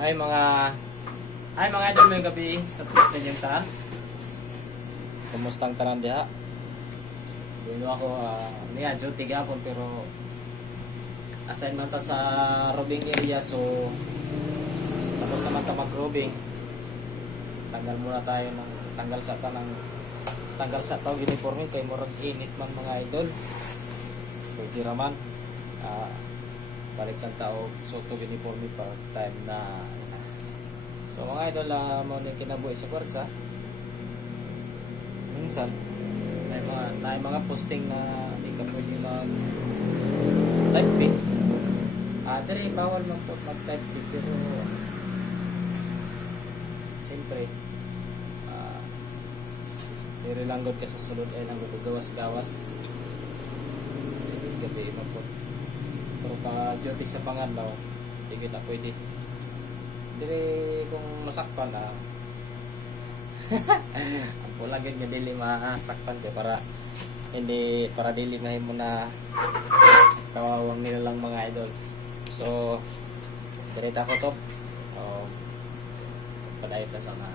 Ay mga idol, may gabi sa place na yung tanan. Kumustang tanan diha? Dito ako niya duty gapon pero assignment ta sa robing area, so tapos naman ta mag-robing. Tanggal muna tayo ng tanggal sa tao uniform kay murag init man mga idol. Pwede raman balik lang tao suto uniform pa time na. So mga idol, mo ni kinabuhi sa kwarta. Minsan may mga posting na hindi ka pwede mag type B. Dere bawal man po mag type B, pero siyempre dere lang gud ka sa sulod ay lang gud gawas-gawas. Gabi mo po. Pero pa duty sa panganlaw, hindi kita pwede. Dire kung masakpan ang pulagin nga dili masakpan kay para dili mahimo na kawawang nila lang mga idol. So direta ko to padayon ta sa mga